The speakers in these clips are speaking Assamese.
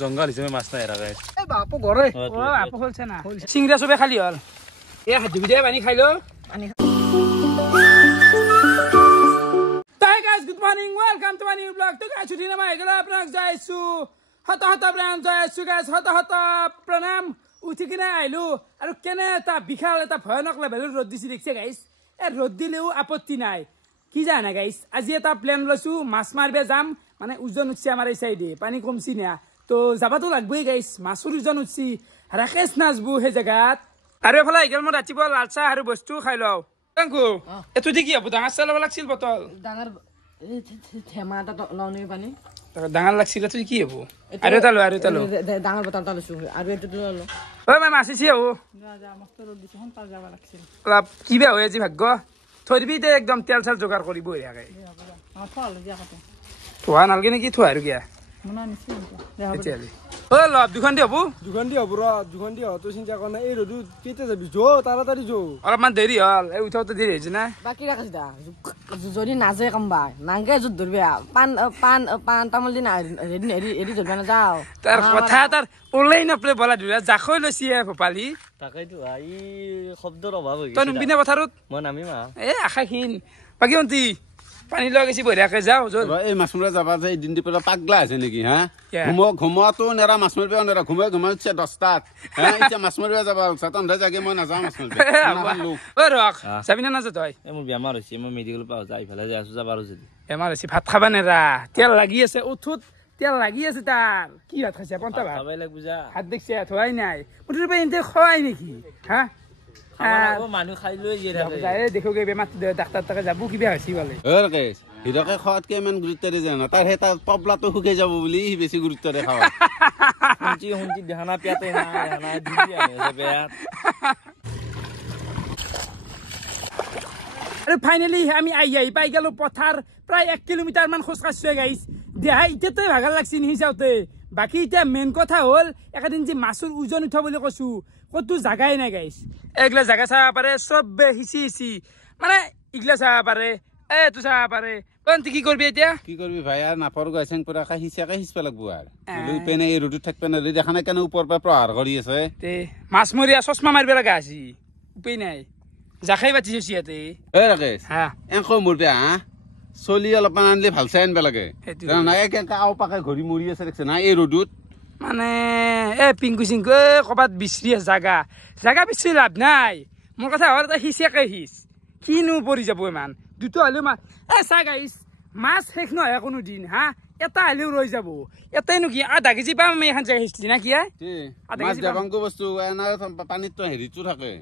জংগল হিচাপে মাছ নাই এৰা গাইছ বাপু ঘৰে আপো হলছে না চিংৰা চবে খালি হল এ হাত ধুই দে পানী খাই লো Good morning, welcome to my new vlog. To guys, today na gala prank jaisu. Hata prank jaisu guys. Hata pranam uthi kina ailu. Aru kene ta bikhal eta bhayanak level rod disi dekhche guys. E rod dileu apotti nai. Ki jana guys. Aji eta plan losu mas marbe jam mane ujon utsi amar ei side pani komsi na. To jaba to lagboi guys. Masur ujon utsi rakesh nasbu he jagat. Aru phala igel mo ratibo lalsa aru bostu khai lo. Thanku. Etu diki abu dangar salaba laksil botol. Dangar থেমা এটা লাউনি পানি ডাঙৰ লাগছিল তুই কি হবো আৰু এটা লো ডাঙৰ বটলটা লৈছো আৰু এটো ললো ঐ মই মাছিছি হবো যা মস্ত ৰদ দিছ হন পাল যাব লাগছিল অলপ কি বে হৈ আজি ভাগ্য থৈ দিবি দে একদম তেল চাল যোগাৰ কৰি বহি আগে থল দিয়া কতে থোৱা নালগে নেকি থোৱা আৰু কিয়া মনা নিছি দে হ'ব ঐ লব দুখন দি হবো দুখন দি হতো চিন্তা কৰা এই ৰদু কেতে যাবি জো তাড়াতাড়ি জো অলপমান দেৰি হল এই উঠাওতে দেৰি হৈছে না বাকি ৰাখিছ দা যদি নাজে কমবা নাংগে যুদ্ধ ধৰবে পান তামল দিন হেৰি ধৰবে না যাও তাৰ কথা তাৰ ওলাই নপলে বলা দুৰা জাখৈ লৈছি ভপালি তাকেইতো আই শব্দৰ অভাৱ হৈ তই নুবিনে পথাৰত মই নামিম এ আখাখিন বাকি অন্তি পানী লৈ গেছি বঢ়িয়াকে যাও এই মাছ মাৰিব যাবা যে এদিন দি পেলাই পাগলা আছে নেকি হা Yeah. ঘুমোৱাটো নেৰা মাছ মাৰিব নেৰা ঘুমাই উঠছে 10টাত এতিয়া মাছ মাৰিব যাবা তন্ধে জাগে মই নাযাওঁ মাছ মাৰিব ঐ ৰখ যাবি না নাযাওঁ তই মোৰ বেমাৰ হৈছে মই মেডিকেল পাওঁ যাই ইফালে যাই আছো যাব আৰু যদি বেমাৰ হৈছে ভাত খাবা নেৰা তেল লাগি আছে উঠুত তেল লাগি আছে তাৰ কি ভাত খাইছে পন্তা ভাত খাবাই লাগব যা হাত দেখছে থোৱাই নাই মুঠৰ পৰা এনতে খোৱাই নেকি হা মানুহ খাই লৈ গিয়ে থাকে দেখোগে বেমাৰ ডাক্তৰ তাকে যাব কিবা হৈছে বোলে ৰাকেশ হিৰকে খোৱাতকে ইমান গুৰুত্ব দিয়ে জানো তাৰ সেই তাৰ পবলাটো শুকাই যাব বুলি সি বেছি গুৰুত্ব দিয়ে খাৱা শুনছি দেহানা পিয়াতে না দেহানা দিবি আছে বেয়া আৰু ফাইনেলি আমি আহি পাই গেলো পথাৰ প্ৰায় 1 কিলোমিটাৰ মান খোজ কাঢ়িছো গাইছ দেহা এতিয়াতে ভাগৰ লাগছি নি যাওঁতে বাকি এতিয়া মেইন কথা হ'ল একদিন যে মাছৰ ওজন উঠা বুলি কৈছো কতো জাগাই নাই গাইছ এগলা জাগা চাব পাৰে চবে হিচি মানে ইগলা চাব পাৰে তো চাব পাৰে কোনটি কি কৰবি এতিয়া কি কৰবি ভাই আৰ নাফৰ গাইছেন পুৰা কা হিচাকে হিচবা লাগবো আৰ লৈ পেনে এই ৰদত থাকবে না দেখা নাই কেন ওপৰ পৰা প্ৰহাৰ কৰি আছে তে মাছ মৰিয়া চশমা মাৰিব লগা আছে উপায় নাই জাখাই বাতিছে ইয়াতে এই ৰাকেশ হা এংকো মুৰবে হা চলি অলপমান আনলে ভাল চাই আনবা লাগে নাই কেনকা আও পাকে ঘৰি মৰি আছে দেখছ না এই ৰদত মানে এ পিংকু সিংকু কবাত বিচৰি জাগা বিচৰি লাভ নাই মোৰ কথা হ'ল এটা হিচাকে হিচ কিনো পৰি যাব ইমান দুটো হলেও মাছ এ চা গাইছ মাছ শেষ নহয় কোনো দিন হা এটা হলেও ৰৈ যাব এটাইনো কি আধা কেজি পাম আমি এখন জাগা হিচলি না কি মাছ দেবাংকু বস্তু পানীত তো হেৰিটো থাকে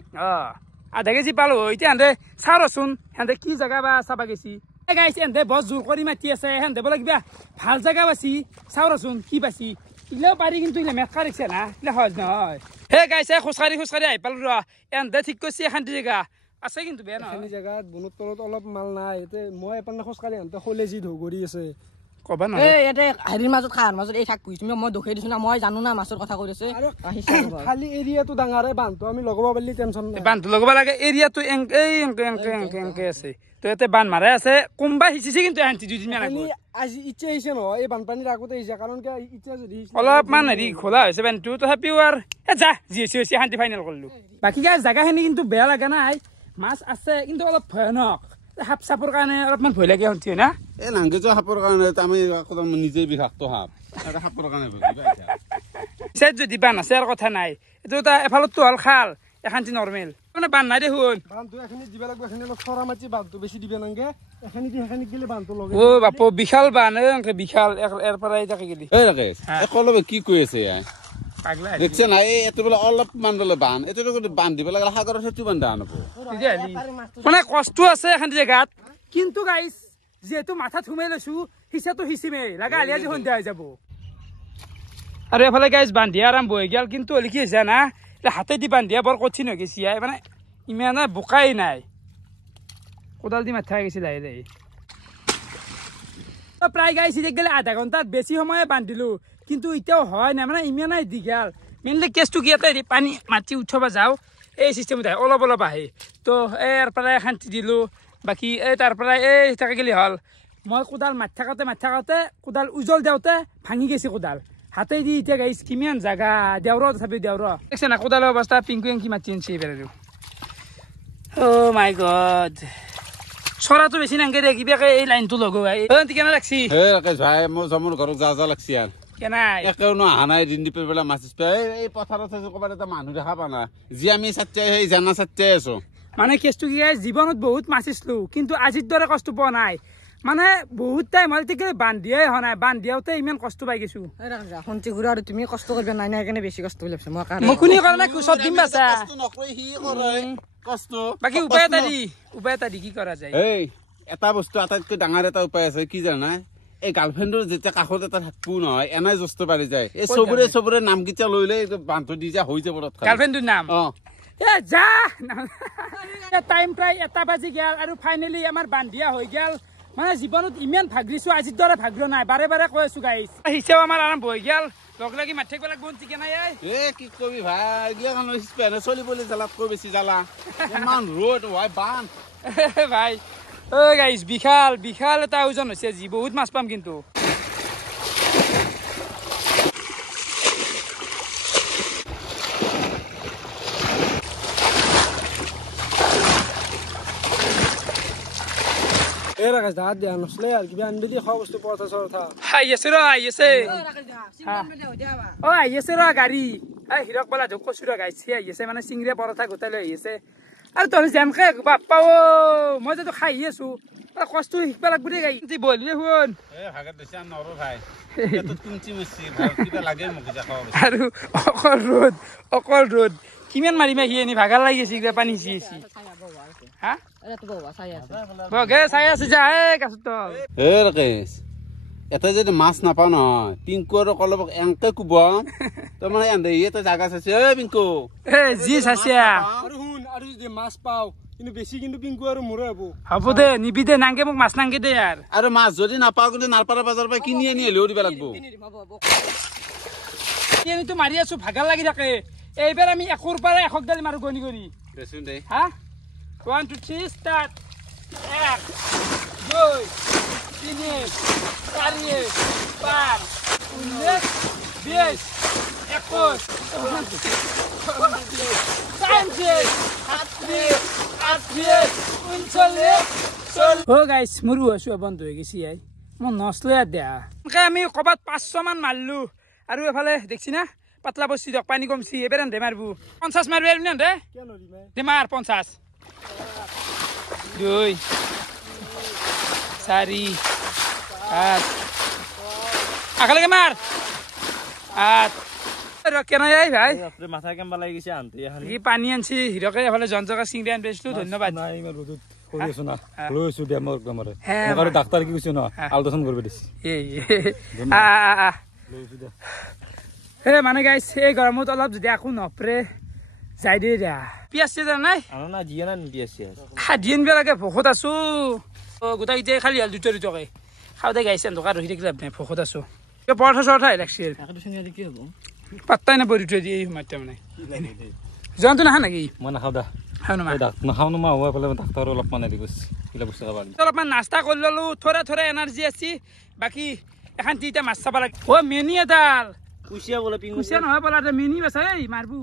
আধা কেজি পালো এতিয়া হেঁতে চাওঁচোন হেঁতে কি জাগা বা চাবা গেছি গাইছ হেঁতে বৰ জোৰ কৰি মাতি আছে হেঁতে বোলে কিবা ভাল জাগা বাছি চাওঁচোন কি বাছি ইলেও পাৰি কিন্তু ইলে মেটকা দেখিছে না ইলে সহজ নহয় হে গাইছে খোজকাঢ়ি আহি পালো ৰ এনতে ঠিক কৰিছে এখান জেগা আছে কিন্তু বেয়া নহয় জেগাত বনত তলত অলপ মাল নাই এতে মই এপানে খোজকাঢ়ি আনতে খলে যি ধগৰি আছে কবা না এই এতে হেৰিৰ মাজত খাৰ মাজত এই থাক কুইছ মই দখে দিছো না মই জানো না মাছৰ কথা কৈ আছে খালি এৰিয়াটো ডাঙাৰে বান্ধটো আমি লগাব পাৰিলে টেনচন নাই বান্ধ লগাব লাগে এৰিয়াটো এংকে আছে তো এতে বান্ধ মাৰে আছে কোনবা হিচিছে কিন্তু আনটি দুদিনমান আগত আজি ইচ্ছা আহিছে নহয় এই বানপানীৰ আগতে আহিছে কাৰণ কি ইচ্ছা যদি অলপমান হেৰি খোলা হৈছে বান্ধটো তথাপিও আৰু যা যি হৈছে শান্তি ফাইনেল কৰিলো বাকী গাই জাগাখিনি কিন্তু বেয়া লগা নাই মাছ আছে কিন্তু অলপ ভয়ানক সাপ চাপৰ কাৰণে অলপমান ভয় লাগে শুনছি না এই নাংগে যোৱা সাপৰ কাৰণে আমি নিজে বিষাক্ত সাপ সাপৰ কাৰণে চেট যদি বান আছে আৰু কথা নাই এইটো এটা এফালতো হ'ল খাল এখানটি নৰ্মেল মানে বান নাই দেখোন বানটো এখানি দিবা লাগব এখানি অলপ ছৰা মাটি বানটো বেছি দিবে নাংগে এখানি দি এখানি গেলে বানটো লগে ও বাপো বিশাল বান এংকে বিশাল এৰ পৰাই তাকে গেলি এই ৰাকেশ একলবে কি কৈ আছে পাগলা দেখছে না এই এত বলে অলপমান বলে বান এত বান দিব লাগে সাগৰৰ সেতু বান্ধা আনব মানে কষ্ট আছে এখানটি জেগাত কিন্তু গাইছ যেহেতু মাথাত সোমাই লৈছো হিচাটো হিচিমে লাগা আলি আজি সন্ধিয়া হৈ যাব আৰু এফালে গাইছ বান্ধিয়া আৰম্ভ হৈ গেল কিন্তু হলি কি হৈছে না হাতেদি বান্ধিয়া বৰ কঠিন হৈ গৈছে মানে ইমান বোকাই নাই কোদাল দি মাথা গৈছে লাহে লাহে প্ৰায় গাইছে গেলে আধা ঘণ্টাত বেছি সময়ে বান্ধিলো কিন্তু এতিয়াও হয় নাই মানে ইমানেই দীঘল মেইনলি কেছটো কি এটা পানী মাটি উঠাব যাওঁ এই চিষ্টেমত আহে অলপ আহে তো ইয়াৰ পৰাই শান্তি দিলোঁ বাকী এই তাৰ পৰাই এই থাকে গেলি হ'ল মই কোদাল মাত থাকাতে কোদাল উজল দেওঁতে ভাঙি গৈছে কোদাল হাতে দি এতিয়া গাইছ কিমান জাগা দেওৰ তথাপি দেওৰ দেখছে না কোদালৰ অৱস্থা পিংকু কি মাতি আনিছে এইবাৰ আৰু অ' মাই গড চৰাটো বেছি নাংগে দে কিবাকে এই লাইনটো লগোৱাই কেনে লাগছি ভাই মোৰ ঘৰত যা লাগছি আৰু কেনাই একেও অহা নাই দিন দি পেলাই মাছ এই পথাৰত ক'ৰবাত এটা মানুহ দেখা পা না যি আমি চাতিয়াই সেই জানা চাতিয়াই আছো মানে কেছটো কি জীৱনত বহুত মাছিছিলো কিন্তু আজিৰ দৰে কষ্ট পোৱা নাই মানে বহুত টাইম হ'ল ঠিক বান্ধিয়াই হোৱা নাই বান্ধিয়াওতে ইমান কষ্ট পাই গৈছো সন্তি ঘূৰা আৰু তুমি কষ্ট কৰিবা নাই নাই সেইকাৰণে বেছি কষ্ট বুলি ভাবিছো মই কোনে কৰা নাই চব দিম বাছা কষ্ট বাকী উপায় এটা দি কি কৰা যায় এই এটা বস্তু আটাইতকৈ ডাঙৰ এটা উপায় আছে কি জানা এই গাৰ্লফ্ৰেণ্ডৰ যেতিয়া কাষত এটা থাকবো নহয় এনাই জষ্ট পাৰি যায় এই চবৰে নামকেইটা লৈ লৈ বান্ধটো দি যা হৈ যাব গাৰ্লফ্ৰেণ্ডৰ নাম এ যা টাইম প্ৰায় 1 বাজি গেল আৰু ফাইনেলি আমাৰ বান্ধিয়া হৈ গেল মানে জীৱনত ইমান ভাগৰিছো আজিৰ দৰে ভাগৰ নাই বাৰে বাৰে কৈ আছো গাইছ হিচাপ আমাৰ আৰম্ভ হৈ গেল লগ লাগি মাঠ থাকিব লাগিব চিকেন কি কবি ভাই গিলা চলিবলৈ জ্বালাতকৈ বেছি জ্বালা ইমান ৰ'দ হয় বান ভাই অ' গাইছ বিশাল এটা ওজন হৈছে যি বহুত মাছ পাম কিন্তু দাঁত দিয়া নচলে আৰু কিবা আনিবি দি খোৱা বস্তু পৰঠা চৰঠা আহি আছে ৰ গাড়ী হিৰক বলা ঢোক কচু ৰ গাইছে আহি আছে মানে চিংৰা পৰঠা গোটাই লৈ আহি আছে আৰু তই যেনকে বাপ্পা মই যে খাই আছো কষ্ট শিকবা লাগব দে গাই বলিলে শুন আৰু অকল ৰ'দ কিমান মাৰিম আহি এনি ভাগাৰ লাগি আছে পানী সিঁচি হা চাই আছে যা এটা যদি মাছ নাপাও নহয় পিংকু আৰু কলব এংকে কুব তই মানে এন্দে তই জাগা চাইছে পিংকু যি চাইছে আৰু শুন আৰু যদি মাছ পাও কিন্তু বেছি কিন্তু পিংকু আৰু মোৰে হ'ব দে নিবি দে নাংগে মোক মাছ নাংগে দে ইয়াৰ আৰু মাছ যদি নাপাও কিন্তু নালপাৰা বাজাৰৰ পৰা কিনি আনি হলেও দিব লাগব এনেতো মাৰি আছো ভাগাৰ লাগি থাকে এইবাৰ আমি 1 পৰা 1 ডালি মাৰো গনি গনি দেচোন দে হা 1 2 3 স্টাৰ্ট 1 2 3 4 5 গাইছ মোৰো আছো বন্ধ হৈ গৈছে মই নচলে দিয়া আমি ক'ৰবাত 500 মান মাৰলো আৰু এফালে দেখছি না পাতলা বস্তি দিয়ক পানী কমছি এবাৰ দে মাৰবো 50 মাৰবি আৰু নে দে মাৰ 50 2 4 5 আকালে মাৰ 8 কেন যাই ভাই মাথা কেমবা লাগি গৈছে আনতে এখন ই পানী আনছি হিৰকে এফালে জনজকা চিংৰি আন বেচলো ধন্যবাদ নাই ইমান ৰ'দত কৰি আছো না লৈ আছো দে মোৰ একদমৰে আৰু ডাক্তৰ কি কৈছে না আল্ট্ৰাসাউণ্ড কৰিব দিছে লৈ আছো দে হে মানে গাইছ এই গৰমত অলপ যদি আকো নপৰে যাই দে দিয়া পিয়াজ চিয়াজ নাই না জিয়া না পিয়াজ দিন বেলাকে ভোকত আছো গোটাই যে খালি হাল দুটকে খাওঁতে গাইছে দোকান ৰখি থাকিলে নাই ভোকত আছো পৰঠা চৰঠা লাগছিল কি হ'ব পাত্তাই নাপায় দুটা দিয়ে সময়ত মানে জনটো নাখা নেকি মই নাখাওঁ দা নাখাওঁ ন মই এইফালে ডাক্তৰ অলপ মানে দি গৈছে এইবিলাক বস্তু খাব অলপমান নাস্তা কৰি ললো থোৰা এনাৰ্জি আছে বাকী এখন তিনিটা মাছ চাব লাগে মেনি এডাল কুচিয়া বোলে কুচিয়া নহয় বোলা মেনি বাছা এই মাৰবো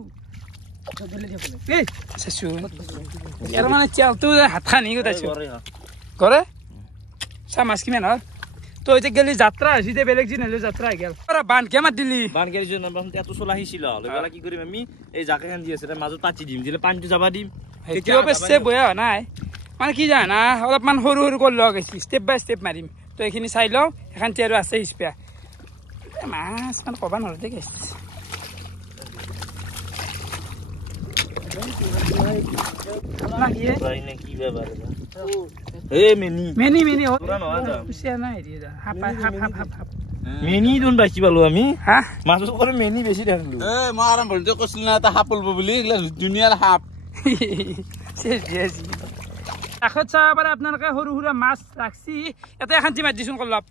মানে চেলটো হাত খানি গোটাইছো কৰে চা মাছ কিমান হ'ল তো এতিয়া গেলি যাত্ৰা হৈছে দে বেলেগ দিন হলে যাত্ৰা গেল বান্ধ কে মাত দিলি বান্ধ গেলিছো এত চলা আহিছিল লৈ কি কৰিম আমি এই জাকে খান দি আছে মাজত পাচি দিম দিলে পানীটো যাবা দিম তেতিয়াও বেছি বয়া হোৱা নাই মানে কি জানা অলপমান সৰু কৰি লগ গৈছি ষ্টেপ বাই ষ্টেপ মাৰিম তো এইখিনি চাই লওঁ এখন আৰু আছে স্পেয়া মাছ মানে ক'বা নোৱাৰো দে গৈছে মেনি দোন বাচি পালো আমি মাছৰ পৰা মেনি বেছি থাকিলো মই আৰম্ভণিতে কৈছিলো না এটা সাপ ওলব বুলি এইগিলা দুনিয়াৰ সাপ কাষত চাব পাৰে আপোনালোকে সৰু সুৰা মাছ ৰাখছি এটা এখান্তি মাত দিছোন অলপ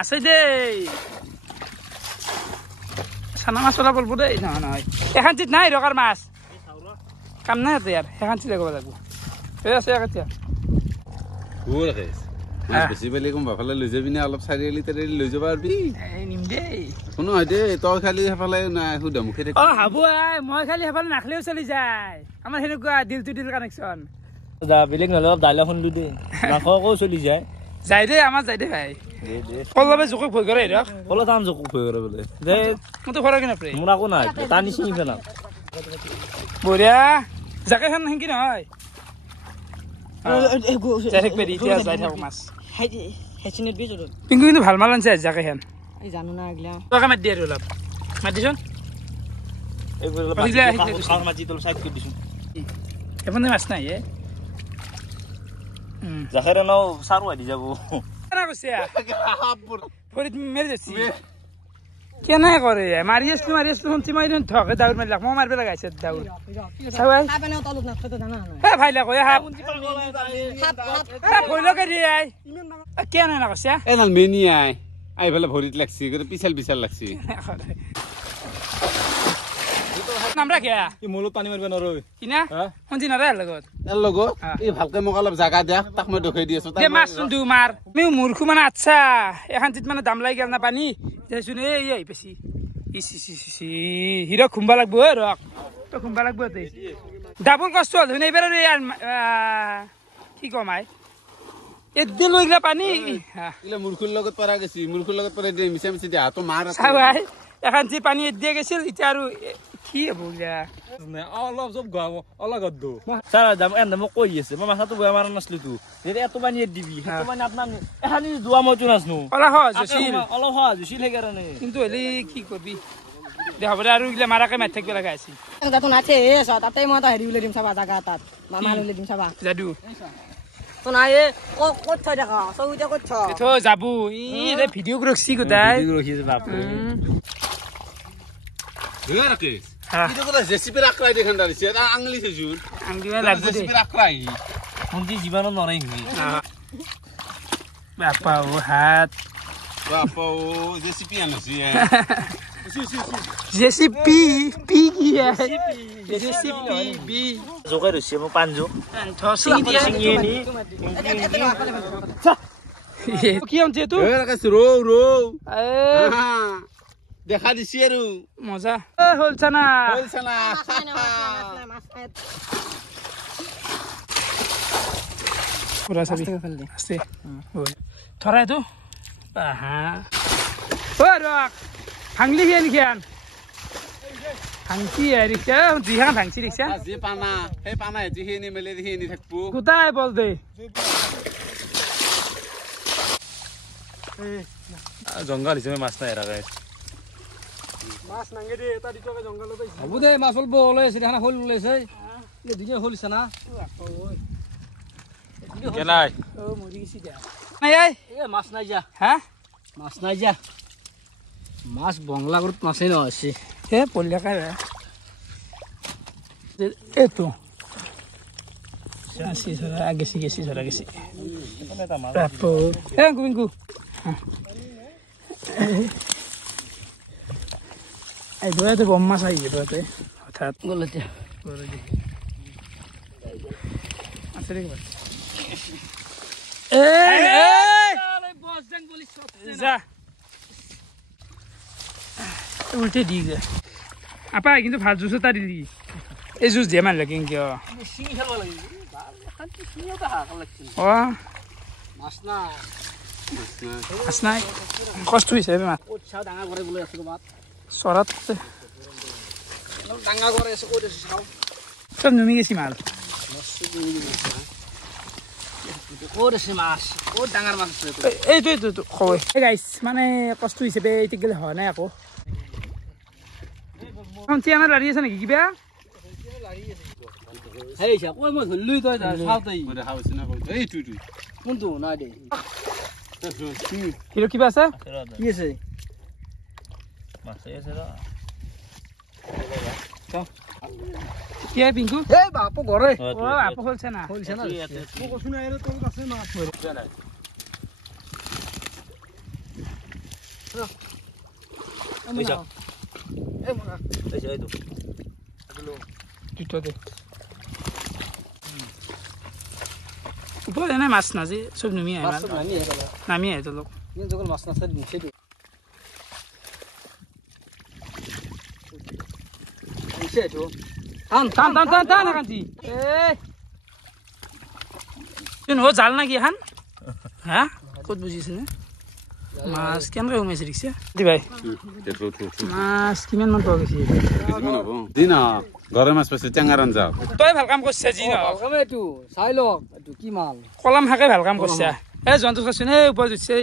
আছে দেই চানা মাছ অলপ বলব দেই নহয় নহয় এখান্তিত নাই ৰকাৰ মাছ কাম নাই ইয়াতে ইয়াৰ এখান্তি লাগিব এই আছে এতিয়া মাছ বেছি পেলাই কোনোবা ফালে লৈ যাবি নে অলপ চাৰিআলি তাৰিআলি লৈ যাব পাৰবি নিম দেই কোনো হয় দেই তই খালি সেইফালে সুধা মুখে থাকি হাবু মই খালি সেইফালে নাখালেও চলি যায় আমাৰ সেনেকুৱা দিল টু দিল কানেকশ্যন যা বেলেগ নহ'লে অলপ দাইলা খুন্দু দে মাংসকো চলি যায় যাই দে আমাৰ যাই দে ভাই কলবে জোকক ভয় কৰে দিয়ক কলত আম জোক ভয় কৰে বোলে দে মইতো ঘৰৰ কিনে প্ৰে মোৰ একো নাই টানি চিনি পেলাম বঢ়িয়া জাকেখন সেনকি নহয় ডাইৰেক্ট পেৰি এতিয়া যাই থাকো মাছ হেচিনেট বি জোৰ পিংকু কিন্তু ভাল মাল আনছে জাকেখন এই জানো না এগলা তই মাত দিয়ে আৰু অলপ মাত দিছোন এইবোৰ মাটি তল চাইড কৰি দিছোঁ এফালে মাছ নাই এ জাখেৰে ন চাৰো আহি যাব কেনে কৈছে ভৰিত মেৰি যাচ্ছি কেনে কৰে মাৰি আছো শুনছি মই ধকে দাউৰ মাৰিলাক মই মাৰিব লগাইছে দাউৰ চাবাই কাপনে তলত না থতে জানা না এ ভাইলা কয় হাপ ভৰিলকে দিয়ে আই কেনে না কৈছে এডাল মেনি আহি পেলাই ভৰিত লাগছি পিছাল পিছাল লাগছি নামৰা কিয়া ই মূলত পানী মাৰিব নোৱাৰো কিনা শুনছি নৰে লগত তাৰ লগত এই ভালকে মোক অলপ জাগা দিয়া তাক মই দেখুৱাই দি আছো দে মাছ চুন্দু মাৰ আমি মূৰ্খু মানে আচ্ছা এখানটিত মানে দাম লাগি গেল না পানী দেচোন এই আহি পেছি ইসি হিৰক খুম্বা লাগব ৰক তো খুম্বা লাগব তে ডাবল কষ্ট হল ধুনে এবাৰ কি কম আই এদি লৈ গলা পানী ইলে মুৰখুৰ লগত পৰা গেছি মুৰখুৰ লগত পৰা দি মিছা মিছি দিয়া তো মাৰ আছে চাবাই এখানটি পানী এদিয়ে গেছিল এতিয়া আৰু কি হ'ব বুলিয়া অলপ চব গাব অলপ গদ্দু চাৰ দাম এন্দ মোক কৈ আছে মই মাছটো বয়া মাৰা নাছলো তো যদি এত পানী দিবি এত পানী আপনাৰ এখানি দুৱা মইতো নাছনো অলপ সহজ হৈছিল অলপ সহজ হৈছিল সেইকাৰণে কিন্তু হলে কি কৰবি দে হ'ব দে আৰু এইগিলা মাৰাকে মাৰি থাকিব লগা আছিল তাতো নাছে তাতে মই এটা হেৰি উলাই দিম চাবা জাগা তাত মাল উলাই দিম চাবা যাদু তো নাই ক'ত থৈ দেখা চৌতে ক'ত থ থ যাবো ই ভিডিঅ' ৰখছি গোটাই ৰখি বাপ ৰাকেশ কিটো কথা জেচিপি ৰাখৰাই দেখান দাৰিছে আঙলি সেজুন আংলিয়া লাগব দে জেচিপি ৰাখৰাই শুনছি জীৱনত নৰে হিংগি বাপা ও হাত বাপা ও জেচিপি আনছি জেচিপি পি কি জেচিপি বি জোকাই ৰৈছে মই পাঞ্জো থসিং দিয়া চিঙিনি কি হচ্ছে তো ৰাকেশ ৰৌ এ দেখা দিছি আৰু মজা হলছা না হলছে না পুরা সবই আস্তে থরাই তো আহা ও রক ভাঙলি কি নিখান ভাঙছি রিক্সা জিহান ভাঙছি রিক্সা আজি পানা সেই পানা যিখিনি মেলে যিখিনি থাকবো কোথায় বল দে জংঘল হিচাপে মাছ নাই এৰা গাইছ মাছ নাঙ্গে দে এটা দিটকে জঙ্গলত আইছে হ'ব দে মাছ হল বল আছে দেখানা হল ওলাইছে এই দিনে হলছে না কেলাই ও মৰি গিছি দে নাই আই এ মাছ নাই যা হা মাছ নাই যা মাছ বংলা গ্রুপ মাছই না আছে হে পল্লা কাই এতো আসি সরা গেছি সরা গেছি তাপো হে গুঙ্গু এই দয়াতে বম মাছ আই দয়াতে হঠাৎ গলতে আছে রে এই বস জং পুলিশ যা উল্টে দি গে আপা কিন্তু ভাল জুস এটা দিলি এই জুস দিয়ে মান লাগে কিয় সিং খেলবা লাগি খান্তি সিংও কা হাক লাগছিল ও মাছ না মাছ নাই কষ্ট হইছে মাছ উৎসাহ ডাঙা করে বলে আছে বাত চরাত ডাঙা করে আছে কই দেছে চাও সব নুমি গেছি মাল কই দেছে মাছ কই ডাঙার মাছ আছে এইটো খয় গাইছ মানে কষ্ট হইছে বে এইটো গেলে হয় নাই আকৌ চিয়ানা লাৰি আছে নেকি কিবা হেই চা কই মই ধরলুই তই চাও তই মই দেখা পাইছি না এই তুই কোনটো নাই দে কিলো কিবা আছে কি আছে মাছ আছে ৰ কি হয় পিংকু এই বাপ ঘরে ও আপো হলছে না হলছে না মই কৈছো না এর তোর কাছে মাছ এই মনা এইটো দুটো দে ওপৰত এনে মাছ নাজি চব নুমি আহে নামি আহে তলক মাছ নাচাই নিচে টান টান টান টান টান এখানটি জাল নাকি এখন হা ক'ত বুজিছে নে মাছ কেনেকৈ সোমাইছে দেখিছে দি ভাই মাছ কিমানমান পোৱা গৈছে ঘৰৰ মাছ পাইছে টেঙাৰ আঞ্জা তই ভাল কাম কৰিছা যি নহওক চাই লওক এইটো কি মাল কলম শাকে ভাল কাম কৰিছা এই জন্তু খাচোন এই ওপৰত উঠিছে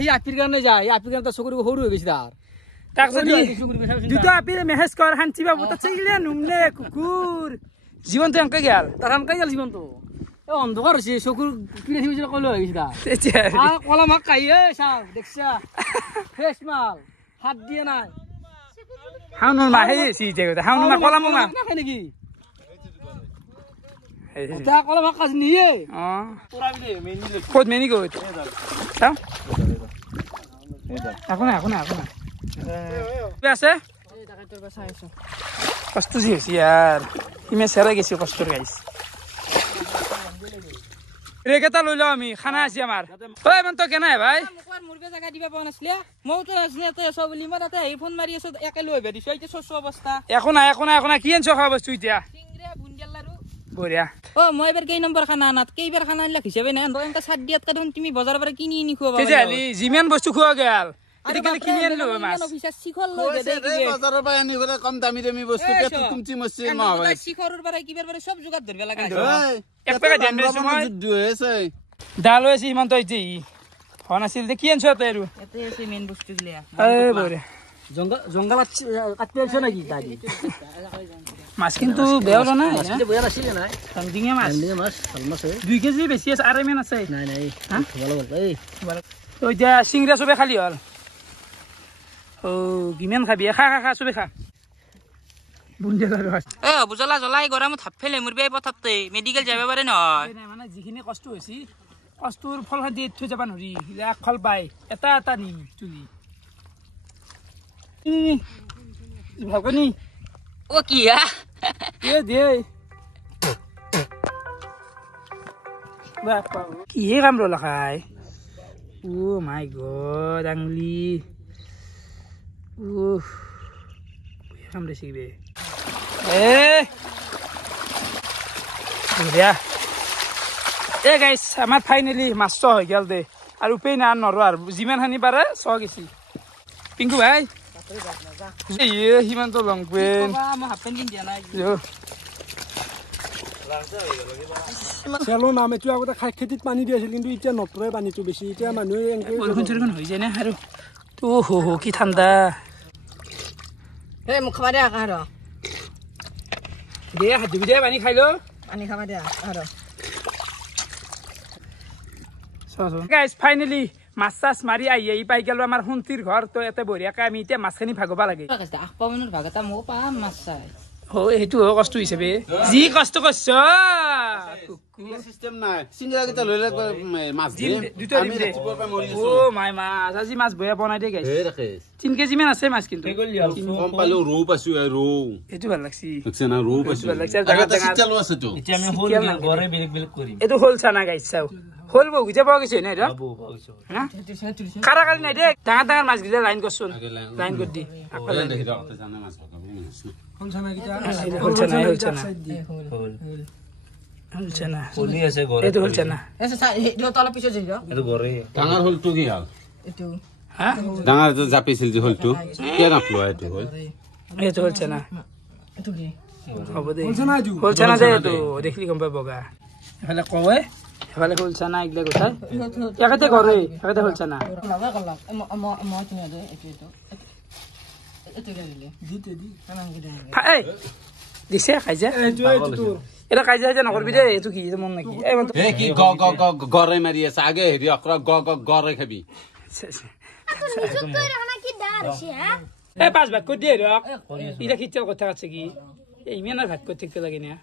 সি আপিৰ কাৰণে যায় আপিৰ কাৰণে চকুৰ সৰু হৈ গৈছে তাক যদি দুটা আপি মেছেজ কৰ শান্তি পাব তাত চাইলে নুমলে কুকুৰ জীৱনটো এনেকৈ গেল তাৰ কাই গেল জীৱনটো অন্ধকাৰ হৈছে চকুৰ পিনে থিব কলে হৈ গৈছে তেতিয়া কলম শাক কাহি চাও দেখছা ফ্ৰেছ মাল হাত দিয়ে নাই শাওণ মাহ সেই শাওণ মাহ কলম মাহ নেকি এতিয়া কলম শাক কাজ নিয়ে ক'ত মেনি ক'ত চাওঁ একো নাই একো নাই একো নাই আছে কষ্ট যি হৈছে ইয়াৰ ইমে চেৰাই গৈছে কষ্টৰ গাইছ ৰেক এটা লৈ লওঁ আমি খানা আছে আমাৰ তই ইমান তই কেনে ভাই মুৰ্গে জাগা দিবা পোৱা নাছিলে মইতো নাছিলে তই আছ বুলি মই তাতে ফোন মাৰি আছো একে লৈ আহিবা দিছো এতিয়া চচ অৱস্থা একো নাই একো নাই একো নাই কি আনছ খোৱা বস্তু এতিয়া বঢ়িয়া মই এবাৰ কেই নম্বৰ খানা আনাত কেইবাৰ খানা আনিলে হিচাপে নাই এনেকা চাট দিয়াত দেখোন তুমি বজাৰৰ পৰা কিনি আনি খুৱাবা তেতিয়াহ'লে যিমান বস্তু খোৱা গেল আজিকালি কিনি আনিলো মাছ শিখৰ লৈ বজাৰৰ পৰা আনি গ'লে কম দামী দামী বস্তু কুমচি মচি নহয় শিখৰৰ পৰা কিবাৰ পৰা চব যোগাৰ ধৰিব লগা এক পেকেট ধ্যান দিছো মই ডাল হৈ আছে ইমান তই যে হোৱা নাছিল কি আনছ তই আৰু ইয়াতে আছে মেইন বস্তু গিলা এই বঢ়িয়া জংগলত কাটি আছে নেকি মাছ কিন্তু বেয়া ওলোৱা নাই বেয়া নাছিলে নাই ডিঙিয়া মাছ মাছ ভাল মাছ 2 কেজি বেছি আছে আৰু ইমান আছে নাই নাই তো এতিয়া চিংৰা চবে খালি হ'ল কিমান খাবি খা খা খা চবে খা বুজলা জ্বলাই গৰমত হাফ ফেলে মোৰ বেয়া পথাৰতে মেডিকেল যাব পাৰে নহয় মানে যিখিনি কষ্ট হৈছে কষ্টৰ ফল দি থৈ যাব নোৱাৰি এক ফল পাই এটা এটা নি তুলি ভালকৈ নি অ কি হা কিহে কাম ৰলা খাই অ' মাই গড আঙুলি কাম লৈছে বে বঢ়িয়া গাইছ আমাৰ ফাইনেলি মাছ হৈ গেল দে আৰু উপায় নাই নৰো আৰু যিমান খানি পাৰে গেছি পিংকু ভাই সিমানটো লং পেণ্ট মই হাফ পেণ্ট দিয়া নাই চেলো নাম এইটো আগতে খেতিত পানী দি আছিল কিন্তু এতিয়া নপৰে পানীটো বেছি এতিয়া মানুহে বৰষুণ চৰষুণ হৈ যায় না আৰু কি ঠাণ্ডা মোক খাবা দে আৰু দে হাত ধুবি দে পানী খাই লো পানী খাবা দে আৰু গাইজ ফাইনেলি মাছ চাছ মাৰি আহি পাই গেলো আমাৰ শুন্তিৰ ঘৰ তো ইয়াতে বঢ়িয়াকে আমি এতিয়া মাছখিনি ভাগবা লাগে আঠপাৱনৰ ভাগ এটা ময়ো পাম মাছ চাই সেইটো কষ্ট হিচাপে যি কষ্ট কৰছ চিষ্টেম নাই চিংৰাকেইটা লৈ মাছ মাই মাছ আজি মাছ বয়া বনাই দে গাইছ 3 কেজি মান আছে মাছ কিন্তু কম পালো ৰৌ পাইছো ৰৌ এইটো ভাল লাগছি না ৰৌ পাইছো এইটো হল চানা গাইছ চাও হল বৌ গুজা পাওয়া গেছে না এটা কারা কারি নাই দে ডাঙৰ ডাঙৰ মাছ গিলা লাইন কৰছুন লাইন কৰ দি ডাঙৰ হলটো কি হল ডাঙৰ জাপিছিল যে হলটো কিয় নাপলো এইটো হল এইটো হল চানা হ'ব দে হল চানা দে এইটো দেখলি গম পাই বগা এফালে কয় এফালে হল চানা এগলা কথা একাতে করে একাতে হল চানা দিছে খাইজা এটা কাজিয়া হাজিয়া নকৰবি দে এইটো কি মন নাকি কি গড়ে মাৰি আছে আগে হেৰি অকৰা গড়ে খাবি এই 5 ভাগ কৰি দিয়ে ৰক ইটা খিচাৰ কথা আছে কি ইমান ভাগ কৰি থাকিব লাগে না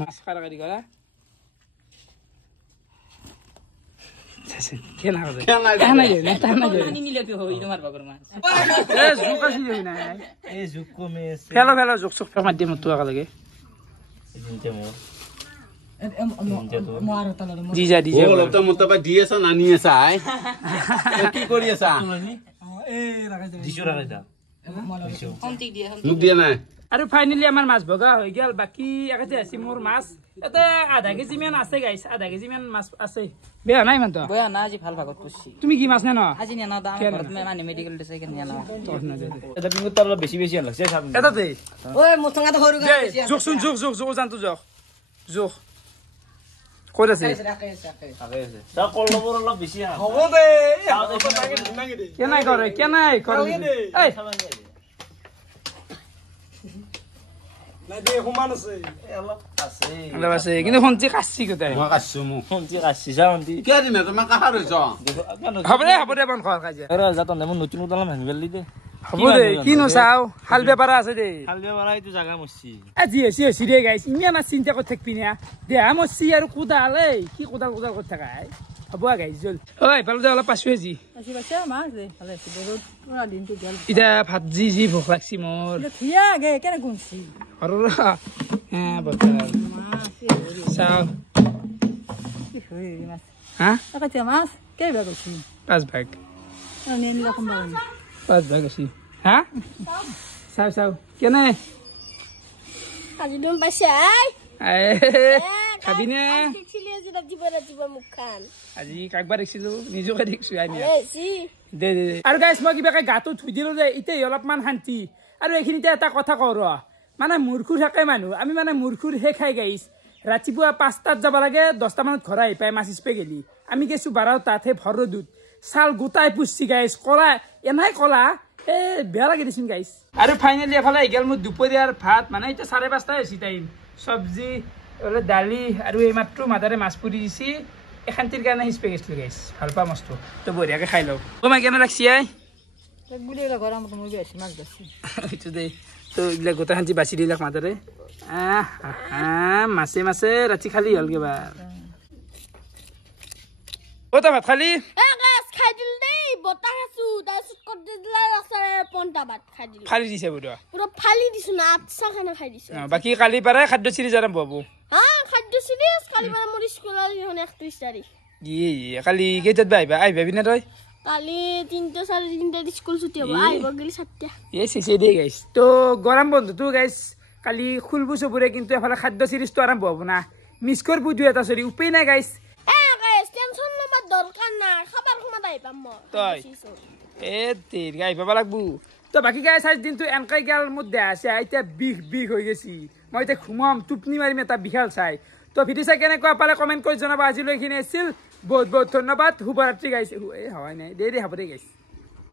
মাছ কাৰাকাৰি কৰা আছে কেনা করে খেলা টানা যায় না টানা যায় পানি নিলে কি হই তোমার বাগর মাছ এ জুক আছে যাই না এই যুগ কমে আছে ফেলো ফেলো জুক চুক ফেল মাধ্যম তো আগে লাগে দিনতে মোর জি যা দি যা অলপ মত দি আছা নানি আছা কি কৰি আছা দিছো ৰাখাই দা অন্তি দিয়ে মোক দিয়া নাই আৰু ফাইনালি আমাৰ মাছ ভগা হৈ গেল বাকি একাতে আছে মোৰ মাছ এটা আধা কেজি মান আছে গাইছ আধা কেজি মান মাছ আছে বেয়া নাই মান তো বয়া না আজি ভাল ভাগত করছি তুমি কি মাছ নে ন আজি না দাম ঘৰত মানে মেডিকেল দিছে কেন না এটা পিঙ্গু তাৰ বেশি বেশি লাগছে সামনে এটা দে ঐ মোৰ ঠঙাটো সৰু জোক শুন জোক জোক জোক জানতো জোক জোক কত আছে আগে আছে তা কল বড় অলপ বেশি হ'ব দে কেনাই কৰে এই নাই দে সমান আছে অলপ আছে অলপ আছে কিন্তু হন্তি কাছি কোথায় মই কাছো মোক হন্তি কাছি যা হন্তি কিয় দিনা তোমাক কাহাৰ হৈছ হ'ব দে বন খোৱা কাজিয়া এরা যাতন দেমন নতুন উদালা ভাঙবেল দি দে হ'ব দে কিনো চাও হাল বেপাৰা আছে দে খালবে বাৰা এইটো জায়গা মৰছি আজি হৈছে ৰে গাইছ ইমান না চিন্তা কৰি থাকবি না দেহা মৰছি আৰু কোদাল এই কি কোদাল কৰি থাকা হ'ব গাইছ জল ঐ ভালো দে অলপ পাছো আজি আজি বাচ্চা মাছ দে ভালে আছে বহুত পুরা দিনটো গেল এতিয়া ভাত যি ভোক লাগছি মোৰ থিয়া গে কেনে গুনছি আৰু হ্যাঁ বতাল চাও কি হই মাছ হা কাটা মাছ কে বেয়া করছি 5 ভাগ নেন রকম বানি 5 ভাগ আছে হা চাও কেনে আজি দম পাইছে খাবি নে ছিলে যে ৰাতিপুৱা মুখখান আজি কাকবাৰ দেখিছিলো নিজকে দেখিছো আইনি এছি দে আৰু গাইছ মই কিবাকে গাটো ধুই দিলো যে এতিয়া অলপমান শান্তি আৰু এইখিনিতে এটা কথা কওঁ ৰ মানে মূৰ্খুৰ থাকে মানুহ আমি মানে মূৰ্খুৰ হে খাই গাইছ ৰাতিপুৱা 5টাত যাব লাগে 10টা মানত ঘৰ আহি পাই মাছ স্পে গেলি আমি গেছো 12টাত হে ভৰ দুধ চাল গোটাই পুচি গাইছ কলা এনাই কলা এ বেয়া লাগে দিছিল গাইছ আৰু ফাইনেলি এফালে আহি গেল মোৰ দুপৰীয়াৰ ভাত মানে এতিয়া 5:30 হৈছে টাইম চব্জি ওলে দালি আৰু এই মাত্ৰ মাদাৰে মাছ পুৰি দিছি এখান্তিৰ কাৰণে স্পে গেছলো গাইছ ভাল পা মস্ত তো বঢ়িয়াকে খাই লও ও মাই কেনে লাগছি আই গুলি এলা গরম তো মই বেশি মাছ ধরছি এইটো দে তো এইবিলাক গোটা শান্তি বাচি দিলাক মাদাৰে মাছে ৰাতি খালি হল কিবা তা ভাত খালি গাছ খাই দিল দেই বতাহ আছো তাৰপিছত কত দিলা আছে পন্টা ভাত খাই দিল খালি দিছে বুঢ়া পুৰা ফালি দিছো না আচ্ছা খানা খাই দিছো বাকী কালি পাৰে খাদ্য চিৰিজ আৰম্ভ হ'ব হা খাদ্য সিৰিয়াস কালি মানে মোৰ স্কুলৰ এখন 31 তাৰিখ কালি কেইটাত আহিবি না তই কালি 3টা 3:30 স্কুল ছুটি হ'ব আহিব গলি 7টা চেচে দে গাইছ তো গৰম বন্ধুটো গাইছ কালি খুলবো চবৰে কিন্তু এফালে খাদ্য চিৰিজটো আৰম্ভ হ'ব না মিছ কৰবো দুই এটা চৰি উপায় নাই গাইছ গাইছ টেনচন লবা দৰকাৰ নাই খাবাৰ সময়ত আহি পাম মই তই তেৰ গাই পাব লাগবো তো বাকী গাইছ আজি দিনটো এনেকৈ গেল মোৰ দেহ আছে এতিয়া বিষ হৈ গেছি মই এতিয়া ঘুমাম টোপনি মাৰিম এটা বিশাল চাই তো ভিডিঅ' চাই কেনেকুৱা পালে কমেণ্ট কৰি জনাবা আজিলৈ এইখিনি আছিল বহুত ধন্যবাদ শুভৰাত্ৰি গাইছ হাৱাই নাই দে হ'ব দে গাইছ